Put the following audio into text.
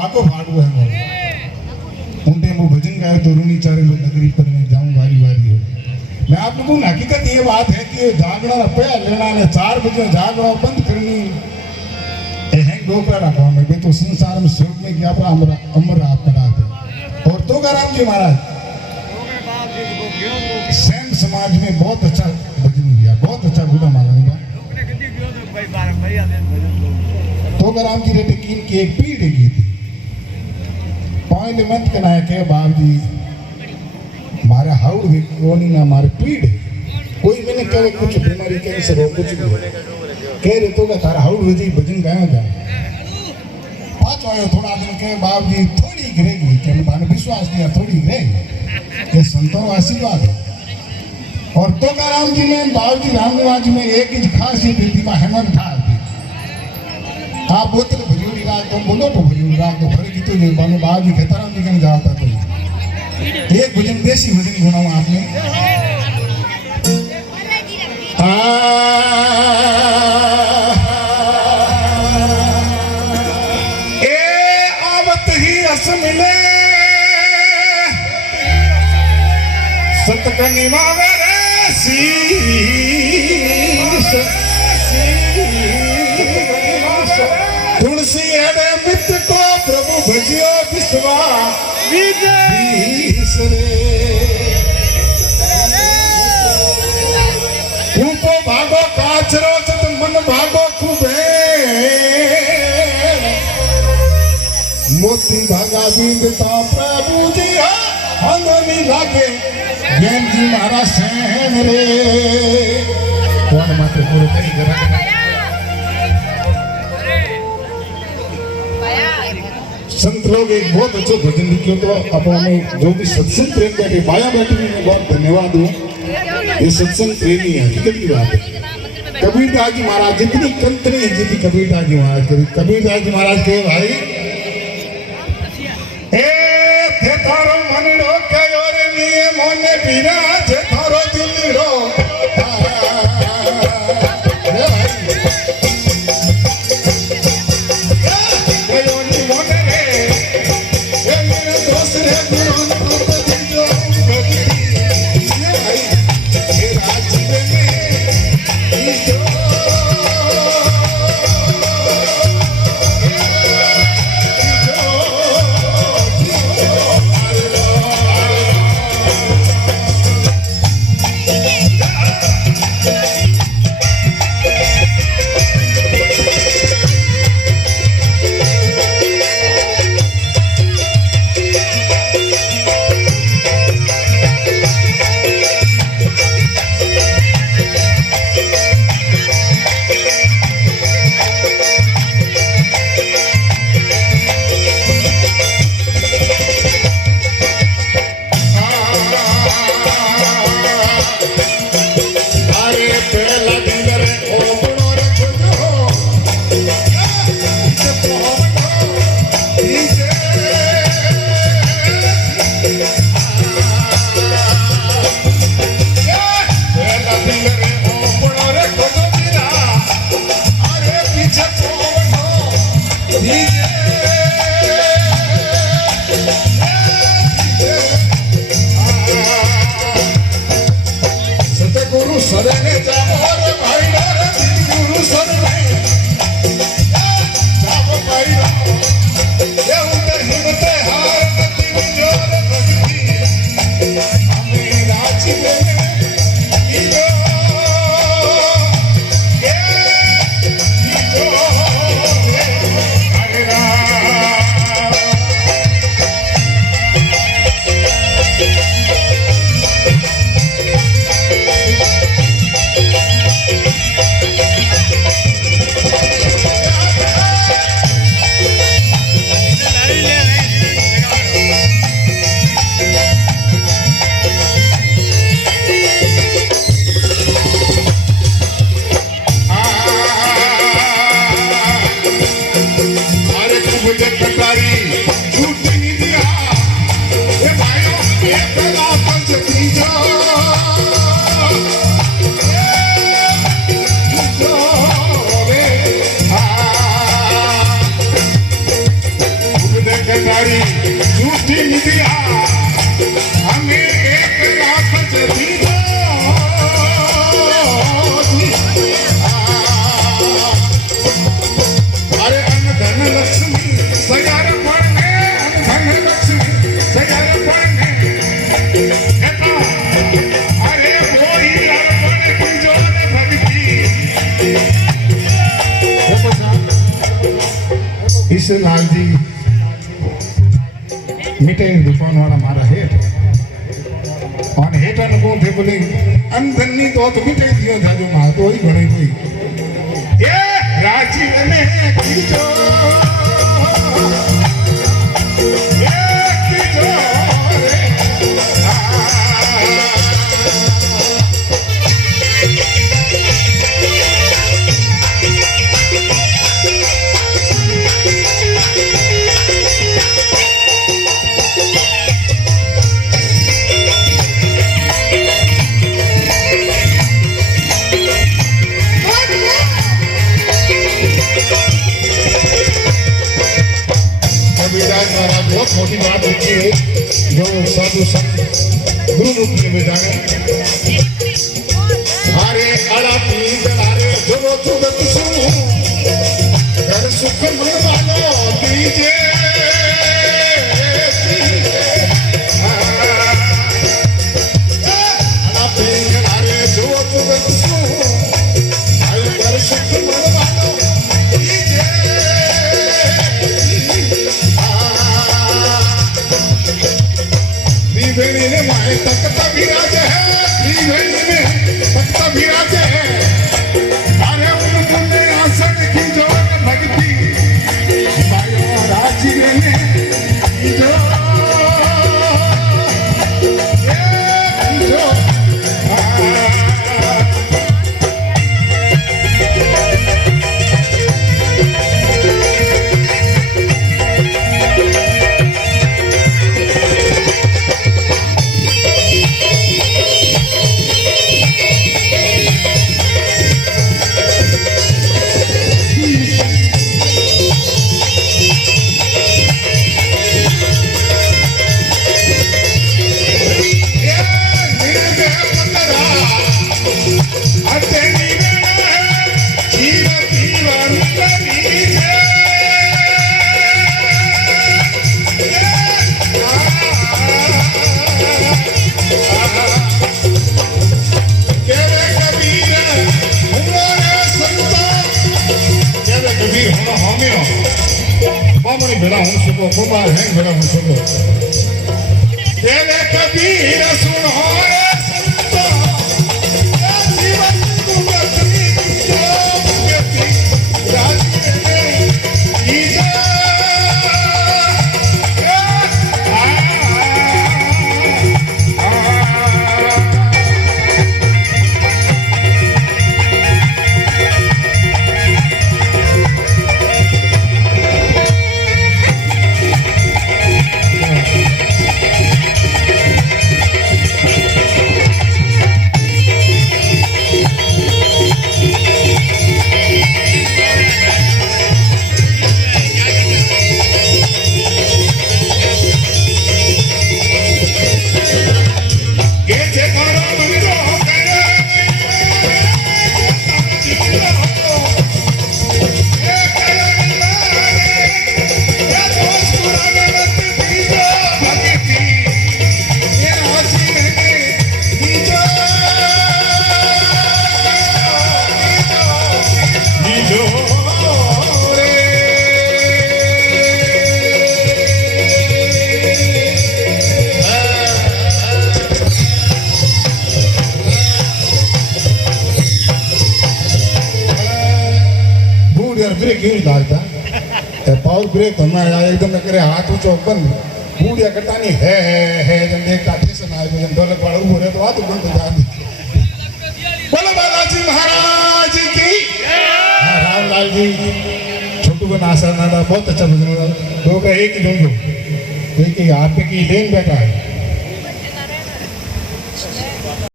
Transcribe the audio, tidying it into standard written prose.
पाको फाड़ू है उनटे वो भजन गाए तो रूनी चारे लोग नगरी पर मैं जाऊं वारी वारी हो। मैं आप लोगों को हकीकत ये बात है कि जागना रुपया लेना ने 4 बजे जागना बंद करनी है डोकरा रखा मैं तो संसार में सुख में क्या पर अमर आप पड़ा थे। और तो राम जी महाराज सैन समाज में बहुत अच्छा भजन किया, बहुत अच्छा गुना मालूंगा। तो राम जी ने कीन की एक पीढ़ की थी पॉइंट मत करना है के बाप जी मारे हाउड देखोनी ना मारे पीढ़ कोई मैंने कहे कुछ बीमारी कैंसर हो कुछ भी कह रहे तो तारा हाउड वजी भजन गाया था पाँच आयो थोड़ा दिन के बाप जी थोड़ी गिरेगी कि मैंने विश्वास दिया थोड़ी गिरेगी ये संतों आशीर्वाद है। और तो राम जी ने बाप जी रामनिवास में एक ही खास ही थी हेमंत ठार थी आप बोतल भजूरी राग तुम बोलो तो भजूरी राग तो भरे की तो ये बानो बाप जी खेताराम जी कहीं जाता तो एक भजन देसी भजन सुनाऊं आपने मिले सतकनी मावेरे शीश तुलसी एडे मित को प्रभु भजियो विश्वास रे खूबो भागो काचरो सत मन भागो खूबे मोती भागा बींदता प्रभु जी हंगनी लागे जैन जी महाराज सैन रे कौन माते पूरे कहीं करा संत लोग एक बहुत अच्छा भजन लिखियो तो अपने जो भी सत्संग प्रेम बैठे बाया बैठे मैं बहुत धन्यवाद दूं। ये सत्संग प्रेमी है हकीकत की बात है। कबीरदास जी महाराज जितनी कंतरी है जितनी कबीरदास जी महाराज कबीरदास जी महाराज के भाई थे थारो मनड़ो कयो रे निये मोने पीरा थे थारो दिलड़ो कयो नी मोने रे ए मेरे दोस्त रे गुरु को दियो भक्ति ये भाई ये राज में जो निधिया हमें एक लाख दीजो अरे अन्न धन लक्ष्मी सजार पड़ने अन्न धन लक्ष्मी सजार पड़ने अरे कोई अरपण तुझो न भक्ति इस लाल जी मिठाई दुकान वाला मारा हेठ और हेठा न को थे बोले अंधनी तो मिठाई दियो था जो मां तो ही घणे कोई ये राजी ने कीजो ये कीजो रे बहुत मोटी बात होती है जो साधु संत गुरु रूप में जाने हारे आला पीर हारे जो तुगत सुनो घर सुख मन वालो दीजे आला पीर हारे जो तुगत सुनो घर सुख मन वालो दीजे त्रिवेणी में माए तख्त विराज है त्रिवेणी में तख्त विराज है अरे उन मुन्ने आसन की जो भक्ति माया राजी ने की जो बेड़ा हूँ सुबह कुमार है बेड़ा हूँ सुबह तेरे कबीर सुनो रे संतो ये जीवन तुमरी जो व्यक्ति राजी ने कीजो ब्रेक यूज डालता पावर ब्रेक होना एकदम करे हाथ ऊंचो बंद बूढ़िया करता नहीं है जब देखता टेंशन आ गई ढोलक वाला उभो रहे तो हाथ बंद हो जाती बोलो बालाजी महाराज की हाँ रामलाल जी छोटू का नासा नादा बहुत अच्छा भजन दो का एक ही ढूंढो एक ही आप की लेन बैठा है